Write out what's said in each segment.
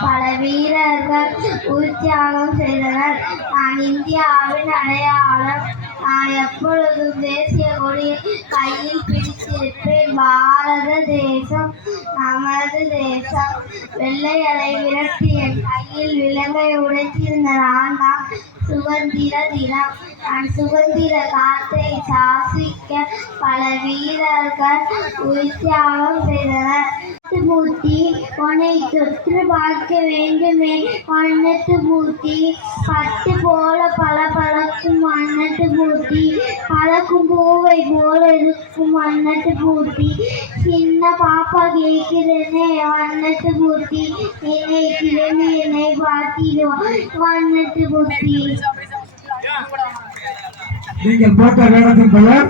பல வீரர்கள் உற்சாகம் செய்தனர். நான் இந்தியாவின் அடையாளம். நான் எப்பொழுதும் தேசிய கொடியை கையில் பிடித்திருப்பேன். பாரத தேசம் நமது தேசம். வெள்ளையரை விரட்டி என் கையில் விலங்கை உடைத்திருந்த நான் தான் சுதந்திர தினம். நான் சுதந்திர காற்றை சாசிக்க பல வீரர்கள் உற்சாகம் செய்தனர். மூர்த்தி உன்னை தொற்று பார்க்க வேண்டுமே. வண்ணத்து மூர்த்தி பத்து போல பல பழக்கும் வண்ணத்து மூர்த்தி பழக்கும் பூவை போல இருக்கும் வண்ணத்து மூர்த்தி சின்ன பாப்பா கேட்கிறேனே வண்ணத்து மூர்த்தி நினைக்கிறேன் என்னை பார்த்திடுவான் வண்ணத்து மூர்த்தி நீங்கள் போட்ட வேடத்தின் பெயர்?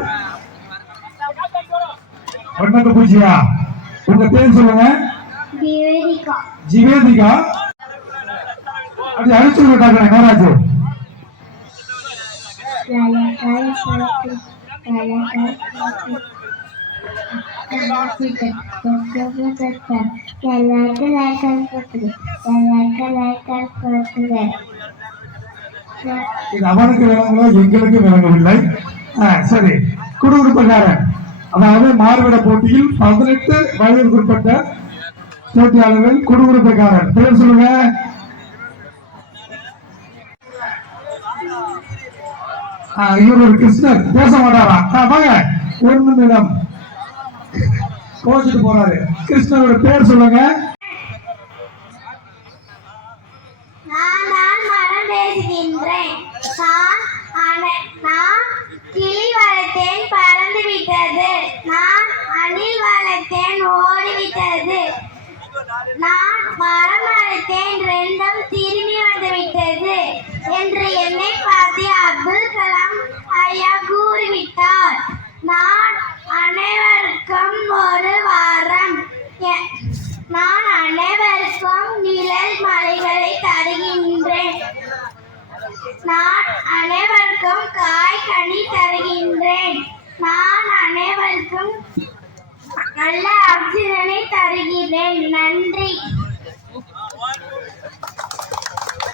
வண்ணத்து பூஜையா உங்க பேர் சொல்லுங்க. ஜிவேதிகா. அப்படி அழிச்சு விட்டாங்க இது அவனுக்கு விளங்கலோ எங்களுக்கு விளங்கவில்லை சரி குடுகுடுப்பக்காரன் அதாவது மாறுவிட போட்டியில் பதினெட்டு வயதிற்குட்பட்ட போட்டியாளர்கள் குடுகுடுப்பக்காரன் பேர் சொல்லுங்க. இவர் ஒரு கிருஷ்ணர். பேச மாட்டாரா? வாங்க. ஒரு நிமிடம் கோச்சிட்டு போறாரு. கிருஷ்ணரோட பேர் சொல்லுங்க. நான் மரம் பேசுகின்றேன் நான் அன- நான் கிளி வளர்த்தேன் பறந்து விட்டது நான் அணில் வளர்த்தேன் ஓடிவிட்டது நான் மரம் ரெண்டும் திரும்பி வந்துவிட்டது என்று என்னை பார்த்து அப்துல் கலாம் ஐயா கூறிவிட்டார். நான் அனைவருக்கும் ஒரு வாரம் எ- நான் அனைவருக்கும் நிழல் மலைகளை தருகின்றேன். நான் அனைவருக்கும் காய் கனி தருகின்றேன். நான் அனைவருக்கும் நல்ல ஆக்சிஜனை தருகிறேன். நன்றி.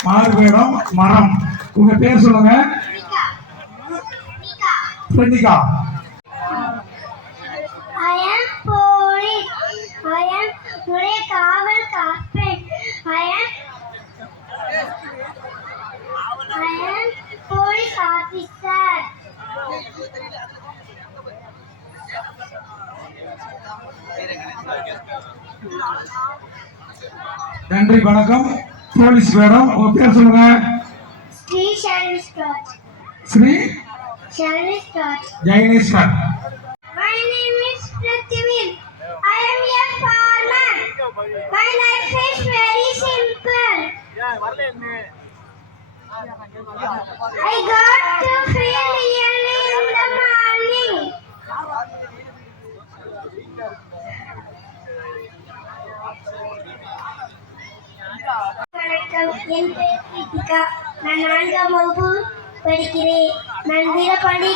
மாறுபேடம் மரம் உங்க பேர் சொல்லுங்க பிரதிகா நன்றி வணக்கம் போலீஸ் வேடம் உங்க பேர் சொல்லுங்க. ஸ்ரீ ஸ்ரீ ஜெயனேஸ்வர்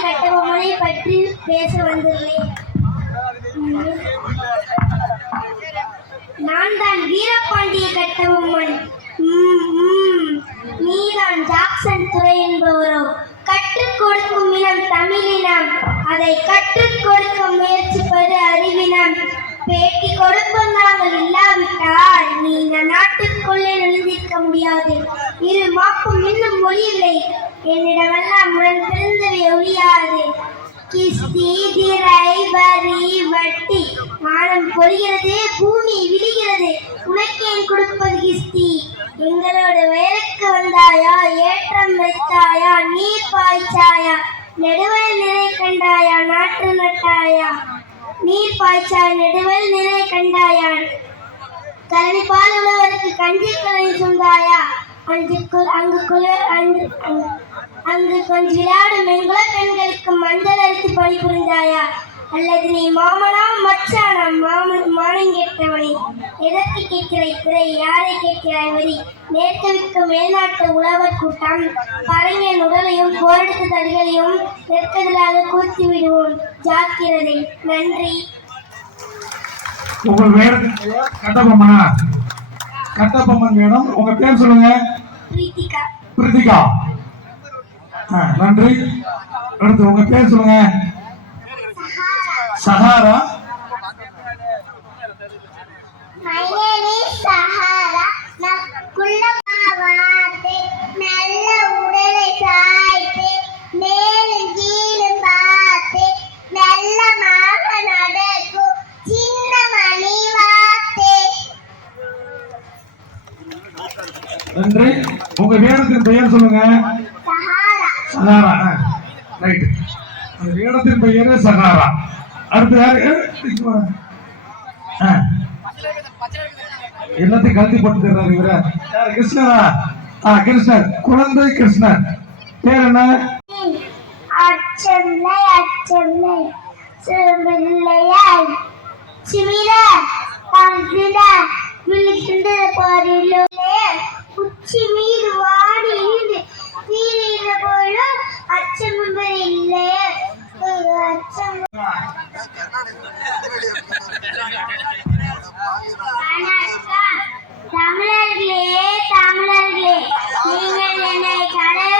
கட்டபொம்மனை பற்றி பேச வந்துள்ளேன் நான் தான் வீரபாண்டிய கட்டபொம்மன். நீதான் ஜாக்சன் துறை என்பவரோ. கற்றுக் கொடுக்கும் இனம் தமிழினம். அதை கற்றுக் கொடுக்க முயற்சிப்பது அறிவினம். பேட்டி கொடுப்போம் நாங்கள் இல்லாவிட்டால் நீ இந்த நாட்டுக்குள்ளே நுழைந்திருக்க முடியாது. இரு மாப்பும் இன்னும் மொழியில்லை என்னிடமெல்லாம் உடன் பிறந்தவை ஒழியாது. கிஸ்தி திரை வரி வட்டி. வானம் பொழிகிறது பூமி விழுகிறது. உனக்கேன் கொடுப்பது கிஸ்தி? எங்களோட வயலுக்கு வந்தாயா? ஏற்றம் வைத்தாயா? நீர் பாய்ச்சாயா? நெடுவல் நிறை கண்டாயா? நாற்று நட்டாயா? நீர் பாய்ச்சாய் நெடுவல் நிறை கண்டாயா? கரணி பால் உழவருக்கு கஞ்சி கலை சொந்தாயா அங்கு கு- அங்கு குல அங்கு அங்கு- விளையாடும் எங்குல பெண்களுக்கு மஞ்சள் அரிசி பணி புரிந்தாயா? அல்லது நீ மாமனா மச்சானா மாமன் மானம் கேட்டவனை எதற்கு கேட்கிறாய்? திரை யாரை கேட்கிறாய்? வரி. நேர்த்தவிக்க மேல்நாட்டு உழவர் கூட்டம். பறையன் உடலையும் போரெடுத்த தடிகளையும் நெற்கதிலாக கூர்த்தி விடுவோம். ஜாக்கிரதை. நன்றி. உங்கள் வேடத்தின் பெயர்? கட்டபொம்மனா? கட்டபொம்மன் வேடம் உங்க பேர் சொல்லுங்க. பிரீத்திகா. பிரித்திகா. நன்றி. அடுத்து உங்க பேர் சொல்லுங்க. சஹாரா? நன்றி. உங்க வேடத்தின் பெயர் சொல்லுங்க. சகாரா. ரைட் அந்த வேடத்தின் பெயரு சகாரா. அடுத்து யாரு? எல்லாத்தையும் கழட்டி போட்டு இவர. யாரு? கிருஷ்ணரா? ஆ கிருஷ்ணர். குழந்தை கிருஷ்ணர். பேர் என்ன? அச்சமில்லை அச்சமில்லை. சிறுமில்லையாய் சிமிர பங்கிட விழிக்கின்ற பாரிலே உச்சி மீது வாடி அச்சம் இல்லை அச்சம் வணக்கம் தமிழர்களே தமிழர்களே நீங்கள் என்னை கடல்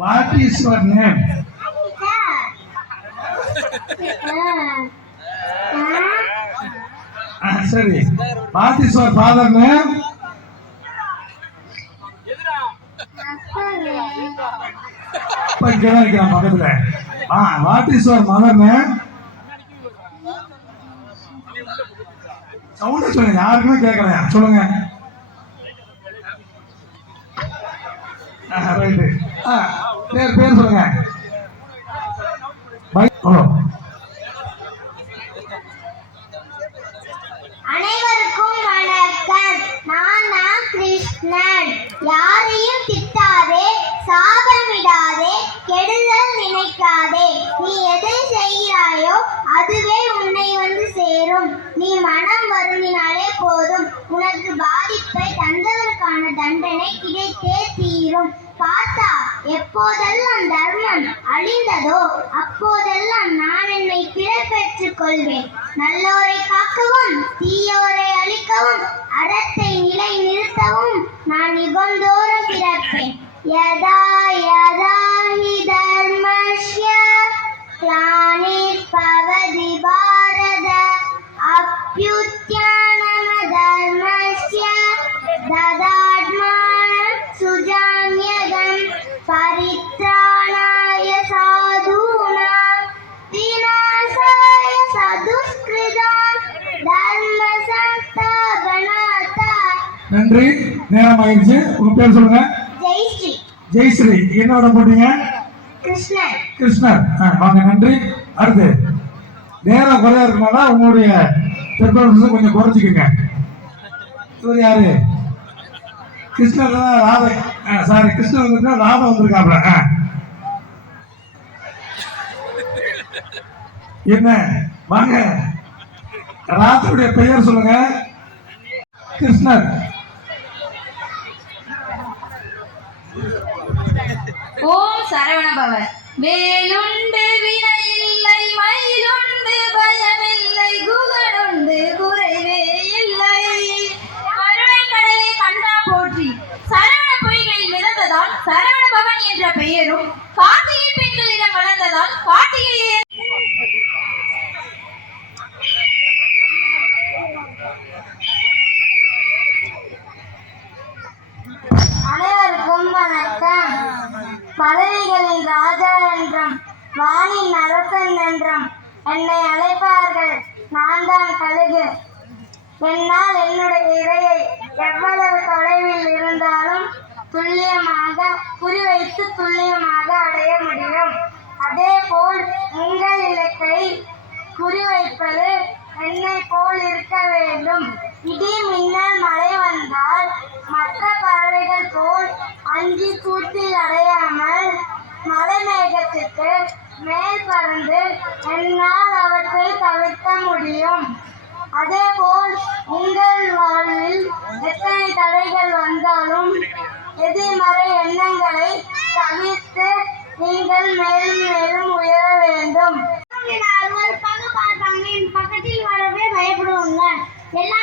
வாட் இஸ் யுவர் நேம் சரி what is your father name இங்கதான் இருக்கிறான் பக்கத்துல ஆ what is your mother name sound சொல்லுங்க யாருக்குமே கேட்கலையா சொல்லுங்க. ரைட்டு பேர் பேர் சொல்லுங்க. அனைவருக்கும் வணக்கம். நான் தான் கிருஷ்ணன். யாரையும் திட்டாதே சாபமிடாதே கெடுதல் நினைக்காதே. நீ எதை செய்கிறாயோ அதுவே உன்னை வந்து சேரும். நீ மனம் வருந்தினாலே போதும். உனக்கு பாதிப்பை தந்ததற்கான தண்டனை கிடைத்தே தீரும். பார்த்தா எப்போதெல்லாம் தர்மம் அழிந்ததோ அப்போதெல்லாம் நான் என்னை பிறப்பெற்றுக் கொள்வேன். நல்லோரை காக்கவும் தீயோரை அழிக்கவும் அறத்தை நிலை நிறுத்தவும் நான் நிகழ்ந்தோறும் பிறப்பேன். யதா யதா ஹி தர்மஸ்ய பவதி பா நன்றி. நேரம் ஆயிடுச்சு உங்க பேர் சொல்லுங்க. ஜெய் ஸ்ரீ ஜெயஸ்ரீ என்னோட போட்டீங்க? கிருஷ்ணர். ஆ, வாங்க நன்றி. அடுத்து. நேரம் குறையா இருக்கனால உங்களுடைய பெர்ஃபார்மன்ஸ் கொஞ்சம் குறைச்சிக்கோங்க. இவர் யாரு? கிருஷ்ணர் தான் ராதை. சாரி கிருஷ்ணர் வந்துருக்கா ராதை வந்திருக்காப்ல. என்ன? வாங்க. ராதையுடைய பெயர் சொல்லுங்க. கிருஷ்ணர். ஓம் சரவணபவ. வேலுண்டு வினை இல்லை மயிலுண்டு பயமில்லை குகனுண்டு குறைவே இல்லை. கருணை கடலை கண்டா போற்றி சரவண பொய்களில் மிதந்ததால் சரவண பவன் என்ற பெயரும் கார்த்திகை பெண்களிடம் வளர்ந்ததால் கார்த்திகேயன் அனைவருக்கும் வணக்கம் பறவைகளின் ராஜா வானின் அரசன் என்றும் என்னை அழைப்பார்கள். நான் தான் கழுகு. என்னால் என்னுடைய இரையை எவ்வளவு தொலைவில் இருந்தாலும் துல்லியமாக குறிவைத்து துல்லியமாக அடைய முடியும். அதேபோல் உங்கள் இலக்கை குறிவைப்பது என்னை போல் இருக்க வேண்டும். இடி மின்னல் மழை வந்தால் மற்ற பறவைகள் போல் அஞ்சி கூட்டில் அடையாமல் மலை மேகத்திற்கு மேல் பறந்து என்னால் அவற்றை தவிர்க்க முடியும். அதேபோல் உங்கள் வாழ்வில் எத்தனை தடைகள் வந்தாலும் எதிர்மறை எண்ணங்களை தவிர்த்து நீங்கள் மேலும் மேலும் உயர வேண்டும். என் பக்கத்தில் வரவே பயப்படுவாங்க எல்லா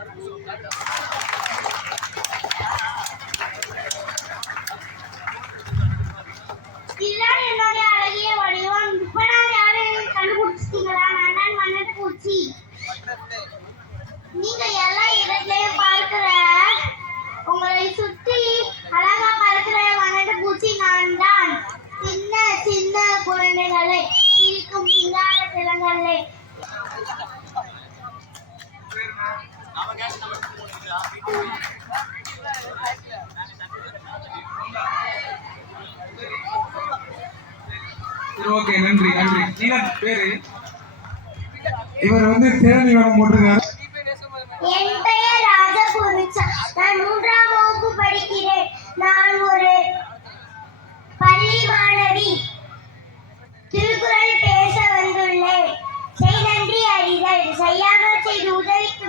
ஓகே நன்றி நன்றி. நீங்க பேரு? இவர் வந்து தேனி வேடம் போட்டிருக்காரு. என் பெயர் ராஜபூமிச்சா நான் மூன்றாம் வகுப்பு படிக்கிறேன். நான் ஒரு பள்ளி மாணவி திருக்குறள் பேச வந்துள்ளேன். செய் நன்றி அறிதல் செய்யாமல் செய்து உதவிக்கு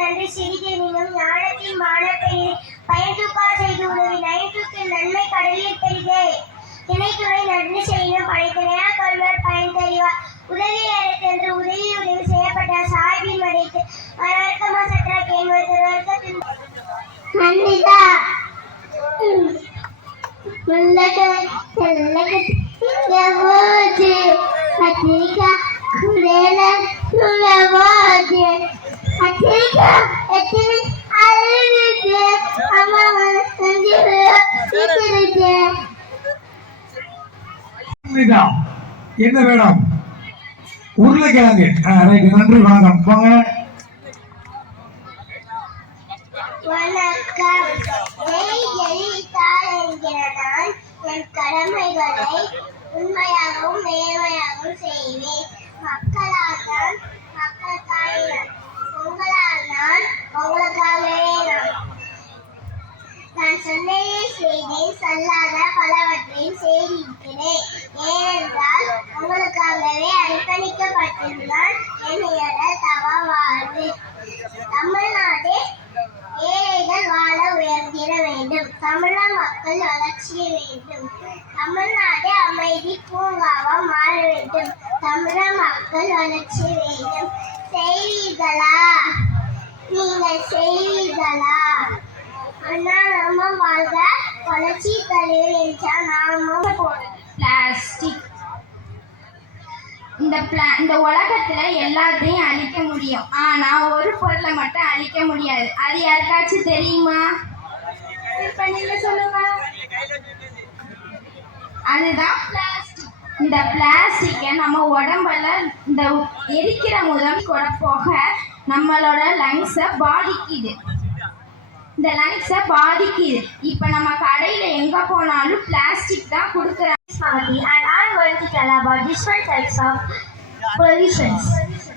நன்றி சிறிதெனினும் ஞானத்தின் மானப்பெயரை பயன்துக்கா செய்து உதவி நயத்துக்கு நன்மை கடலில் பெரிதே திணைத்துறை நன்றி செய்யணும் படைத்தனையா கொள்வர் பயன் தெரிவார். உதவி அடைத்தென்று உதவி உதவி செய்யப்பட்ட சாய்பின் மடைத்து உருளைக்கிழங்கு ரைட் நன்றி வணக்கம். போங்க வணக்கம் ஜெய் ஜெயித்தா என்கிற நான் என் கடமைகளை உண்மையாகவும் நேர்மையாகவும் செய்வேன் மக்களால் நான் மக்களுக்காக நான் உங்களால் நான் உங்களுக்காகவே நான் நான் சொன்னதை செய்தேன் சொல்லாத பலவற்றையும் செய்திருக்கிறேன் ஏனென்றால் உங்களுக்காகவே அர்ப்பணிக்கப்பட்டிருந்தால் என்னையோட தவ வாழ்வு தமிழ்நாடு ஏழைகள் வாழ உயர்ந்திட வேண்டும் தமிழக மக்கள் வளர்ச்சிய வேண்டும் தமிழ்நாடு அமைதி பூங்காவா மாற வேண்டும் தமிழக மக்கள் வளர்ச்சி வேண்டும் செய்வீர்களா நீங்கள் செய்வீர்களா அண்ணா நம்ம வாழ்க வளர்ச்சி கருவில் என்றால் நாமும் போடுங்க பிளாஸ்டிக் இந்த பிளா இந்த உலகத்துல எல்லாத்தையும் அழிக்க முடியும் ஆனா ஒரு பொருளை மட்டும் அழிக்க முடியாது அது யாருக்காச்சும் தெரியுமா? சொல்லுங்க. அதுதான் பிளாஸ்டிக் இந்த பிளாஸ்டிக்கை நம்ம உடம்புல இந்த எரிக்கிற முதல் கூட போக நம்மளோட லங்ஸை பாதிக்குது. இந்த லங்ஸை பாதிக்குது. இப்போ நம்ம கடையில் எங்கே போனாலும் பிளாஸ்டிக் தான் கொடுக்குறாங்க. and I'm going to tell about different types of pollutions.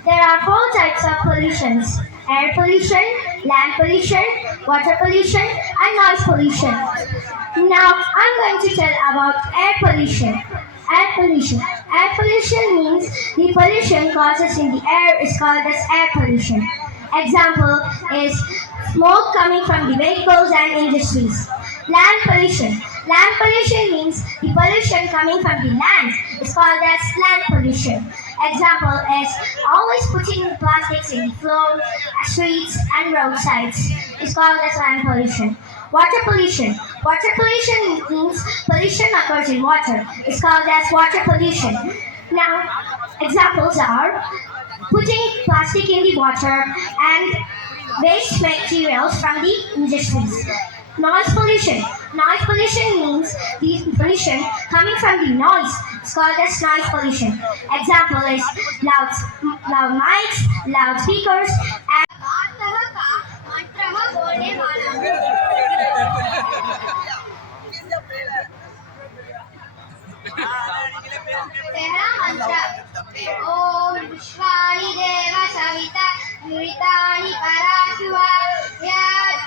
There are four types of pollutions. Air pollution, land pollution, water pollution, and noise pollution. Now I'm going to tell about air pollution. Air pollution. Air pollution means the pollution causes in the air is called as air pollution. Example is smoke coming from the vehicles and industries. Land pollution. Land pollution means the pollution coming from the land. It's called as land pollution. Example is always putting plastics in the floor, streets, and roadsides. It's called as land pollution. Water pollution. Water pollution means pollution occurs in water. It's called as water pollution. Now, examples are putting plastic in the water and waste materials from the industries. Noise pollution. Noise pollution means the pollution coming from the noise. It's called as noise pollution. Example is loud, loud mics, loudspeakers, and पहला मंत्र ओम विश्वानि देव सविता दुरितानि परासुवा यत्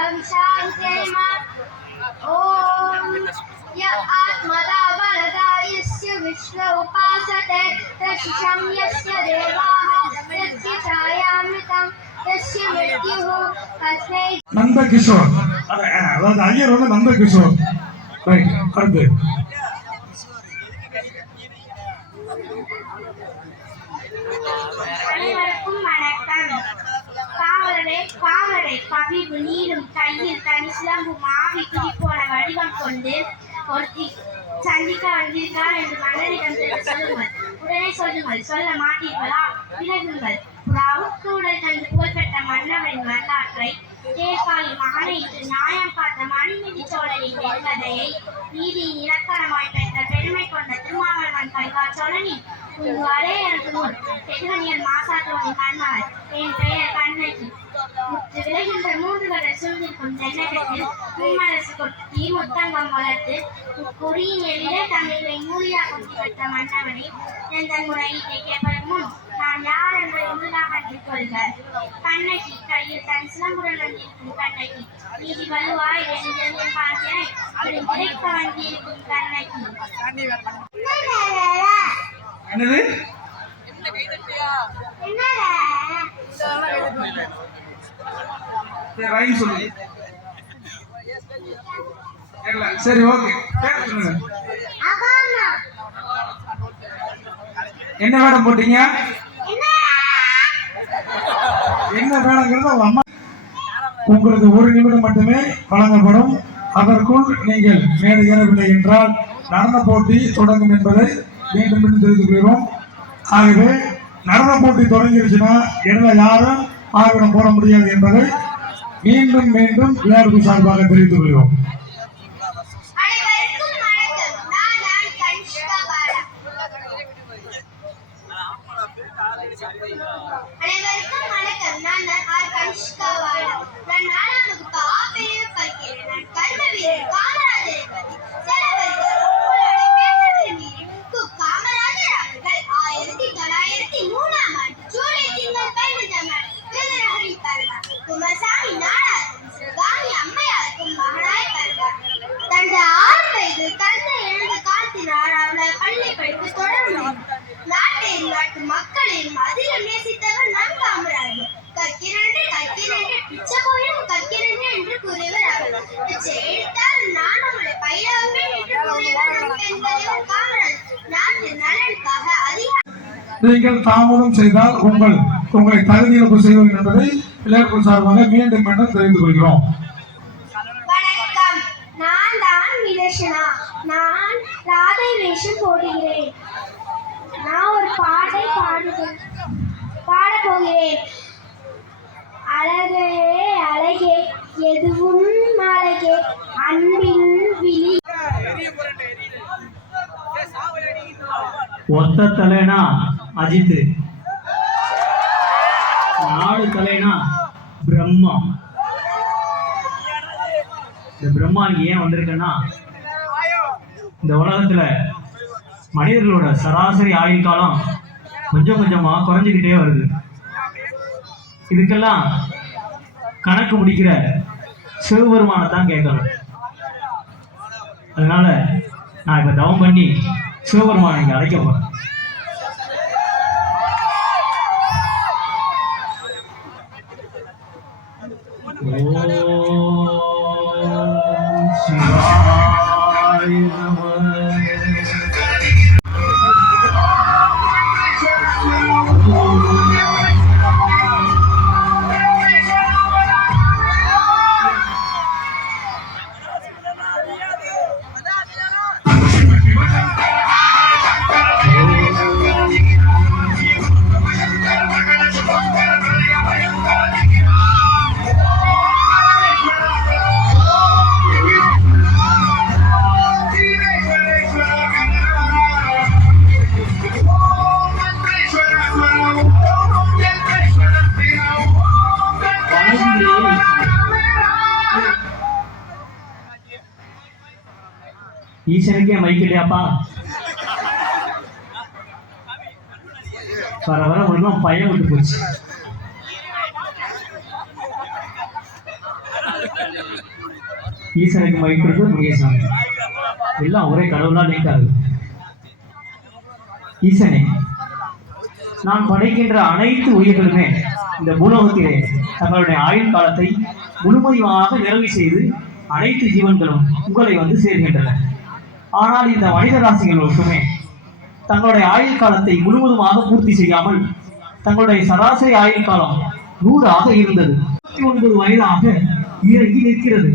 हविषा विधेम ॐ य आत्मदा वरदा यस्य विश्व उपासते तशिषं यस्य देवाः यस्य छायामृतं यस्य मृत्युः तस्मै நந்த கிஷோர் அத- அதாவது ஐயர் வந்து நந்த கிஷோர் ரைட் அடுத்து காவலரே நீரும் கையில் தனி சிலம்பு மாவி போன வடிவம் கொண்டு ஒருத்தி சந்திக்க வந்திருக்கார் என்று மன்னரிடம் சொல்லுங்கள். உடனே சொல்லுங்கள். சொல்ல மாட்டீர்களா? விலகுங்கள். புறாவுக்கு உடல் தந்து புகழ்பெற்ற மன்னவரின் வரலாற்றை தேர்காலில் மகனையிட்டு நியாயம் பார்த்த மணிநிதி சோழனின் பெருங்கதையை நீதியின் இலக்கணமாய் பெற்ற பெருமை கொண்ட திருமாவளவன் கல்வா சோழனின் வரே எனக்கு முன். பெருகனியர் மாசாத்தோனின் கண்மகள் என் பெயர் கண்ணகி. விளைகின்ற மூன்று கடல் சூழ்ந்திருக்கும் தென்னகத்தில் மும்மரசு கொட்டி முத்தங்கம் வளர்த்து கொடியின் எதிரே தங்களை மூலியா கொட்டி வைத்த மன்னவனை என் தன் முறையீட்டை கேட்பதற்கு முன் நான் யார் என்பதை முழுதாக அறிந்து கொள்க கண்ணகி கையில் தன் சிலம்புடன் வந்திருக்கும் கண்ணகி நீதி வலுவாய் என் பார்த்தேன் அப்படி உரைக்க வந்திருக்கும் கண்ணகி என்னது சரி, ரைம் சொல்லு. சரி ஓகே. பேர் சொல்லுங்க. என்ன வேடம் போட்டீங்க? என்ன வேடங்கிறது அம்மா. உங்களுக்கு ஒரு நிமிடம் மட்டுமே வழங்கப்படும். அதற்குள் நீங்கள் மேடை ஏறவில்லை என்றால் நடன போட்டி தொடங்கும் என்பதை மீண்டும் மீண்டும் தெரிந்து கொள்கிறோம். ஆகவே நடன போட்டி தொடங்கிருச்சுன்னா இடையில யாரும் ஆர்வம் போட முடியாது என்பதை மீண்டும் மீண்டும் விளையாட்டு சார்பாக தெரிவித்துக் கொள்கிறோம். நீங்கள் தாமதம் செய்தால் உங்கள் உங்களை தகுதி இழப்பு செய்வது என்பதை விளையாட்டு சார்பாக மீண்டும் மீண்டும் தெரிந்து கொள்கிறோம். வணக்கம். நான் தான் விதர்ஷனா நான் ராதை வேஷம் போடுகிறேன். நான் ஒரு பாட்டை பாடு பாட போகிறேன். அழகே அழகே எதுவும் அழகே. அன்பின் விழி ஒத்த தலைனா அஜித் நாடு தலைனா பிரம்மா. இந்த பிரம்மா ஏன் வந்திருக்கேன்னா இந்த உலகத்துல மனிதர்களோட சராசரி ஆயுள் காலம் கொஞ்சம் கொஞ்சமா குறைஞ்சிக்கிட்டே வருது. இதுக்கெல்லாம் கணக்கு முடிக்கிற சிவபெருமானை தான் கேட்கணும். அதனால நான் இப்ப தவம் பண்ணி சிவபெருமானை இங்க அழைக்க போறேன். Oh. ஈசனுக்கே மைக் இல்லையாப்பா வர வர ஒன்றும் பயம் விட்டு போச்சு. ஈசனுக்கு மைக் கொடுத்து முருகேசாமி. எல்லாம் ஒரே கடவுளா லிங்க் ஆகுது ஈசனே நான் படைக்கின்ற அனைத்து உயிர்களுமே இந்த பூலோகத்திலே தங்களுடைய ஆயுள் காலத்தை முழுமையாக நிறைவு செய்து அனைத்து ஜீவன்களும் உங்களை வந்து சேர்கின்றன. ஆனால் இந்த மனித ராசிகள் மட்டுமே தங்களுடைய ஆயுள் காலத்தை முழுவதுமாக பூர்த்தி செய்யாமல் தங்களுடைய சராசரி ஆயுள் காலம் நூறாக இருந்தது. முப்பத்தி ஒன்பது வயதாக இறங்கி நிற்கிறது.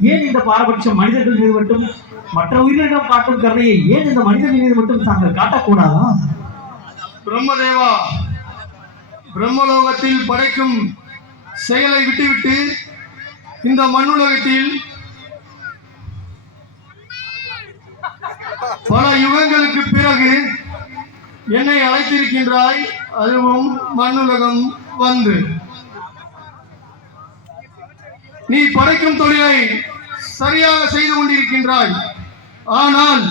ஏன் இந்த பாரபட்சம் மனிதர்கள் மீது மட்டும் மற்ற உயிரினம் காட்டும் கருணையை ஏன் இந்த மனிதர்கள் மீது மட்டும் தாங்கள் காட்டக்கூடாதா? பிரம்மதேவா பிரம்மலோகத்தில் படைக்கும் செயலை விட்டுவிட்டு இந்த மண்ணுலகத்தில் பல யுகங்களுக்கு பிறகு என்னை அழைத்திருக்கின்றாய் அதுவும் மண்ணுலகம் வந்து. நீ படைக்கும் தொழிலை சரியாக செய்து கொண்டிருக்கின்றாய். ஆனால்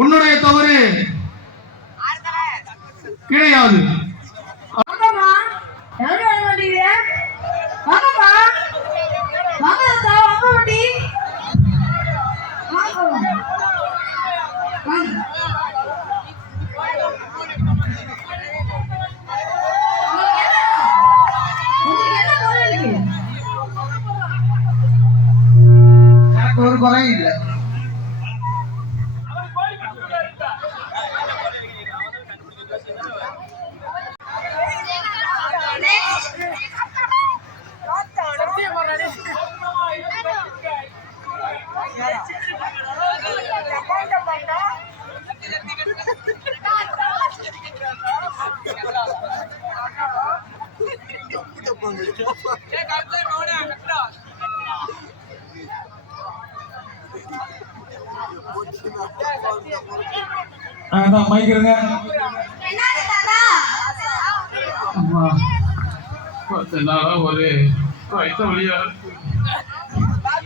உன்னுடைய தவறு கிடையாது. அதான் மைக்கிறங்க என்னாச்சு தாத்தா அம்மா பத்து நாளா ஒரு வயிற்று வழியா இருக்கு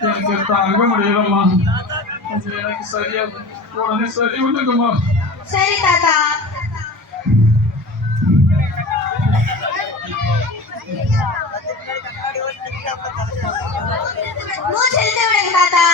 எனக்கு தாங்க முடியலம்மா அது எனக்கு சரியா உடனே சரி விட்டுக்குமா சரி தாத்தா மூச்சு இழுத்து விடுங்க தாத்தா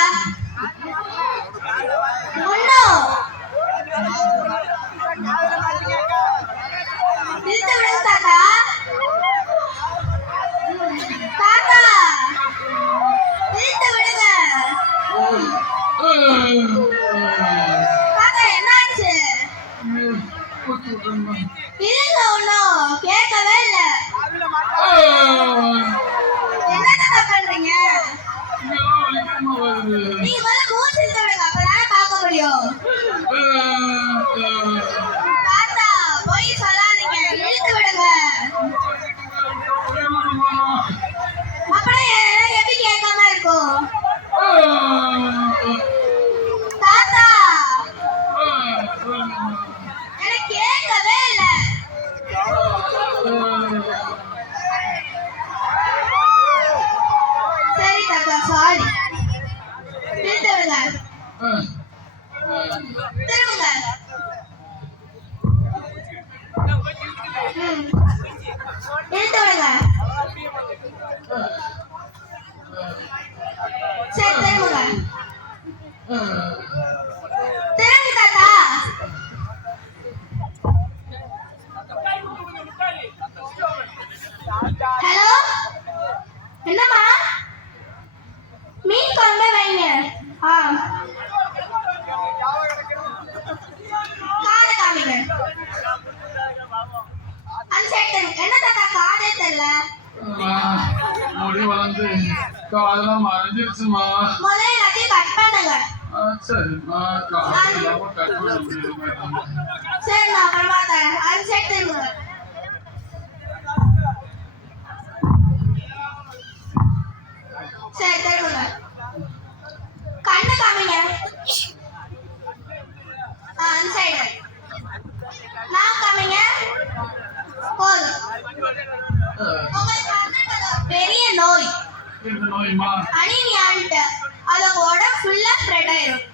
ಅಮ್ಮ ಹನಿ ನಿಯಂಟ அதோட ஃபுல்லா ஸ்ப்ரெட் ஆயிரும்.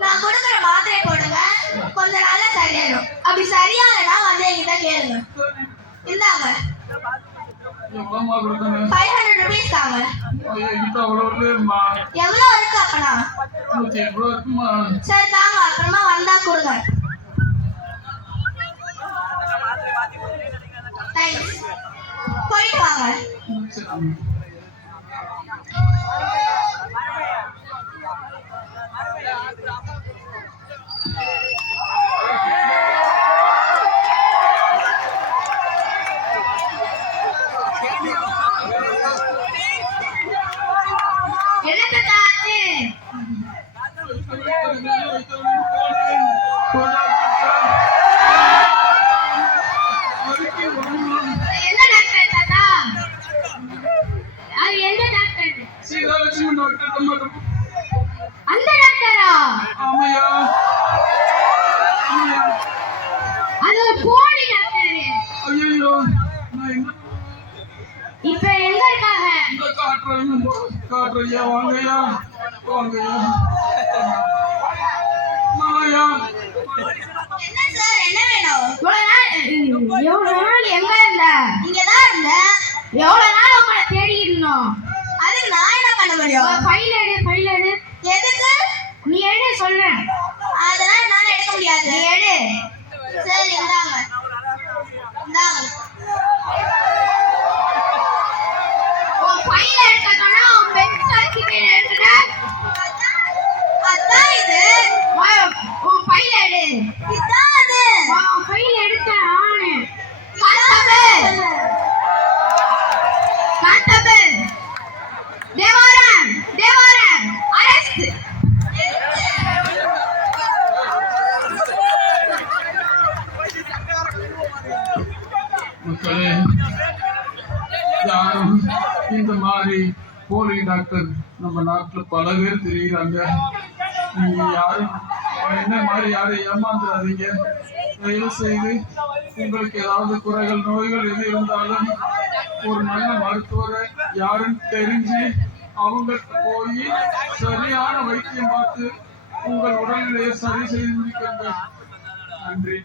நான் கொடுக்குற மாத்திரை போடுங்க. கொஞ்ச நாள்ல சரியாயிரும். அப்படி சரியாகலனா வந்து என்கிட்ட கேளுங்க. இந்தாங்க. ஃபைவ் ஹண்ட்ரட் ருபீஸ் தாங்க. எவ்வளோ இருக்கு அப்பனா? சரி தாங்க. அப்புறமா வந்தா கொடுங்க. போயிட்டு வாங்க. பண்ணியிருக்காங்க யாரு என்ன மாதிரி யாரை ஏமாந்துடாதீங்க தயவு செய்து உங்களுக்கு ஏதாவது குறைகள் நோய்கள் எது இருந்தாலும் ஒரு நல்ல மருத்துவரை யாருன்னு தெரிஞ்சு அவங்களுக்கு போய் சரியான வைத்தியம் பார்த்து உங்கள் உடல்நிலையை சரி செய்து முடிக்கின்ற நன்றி.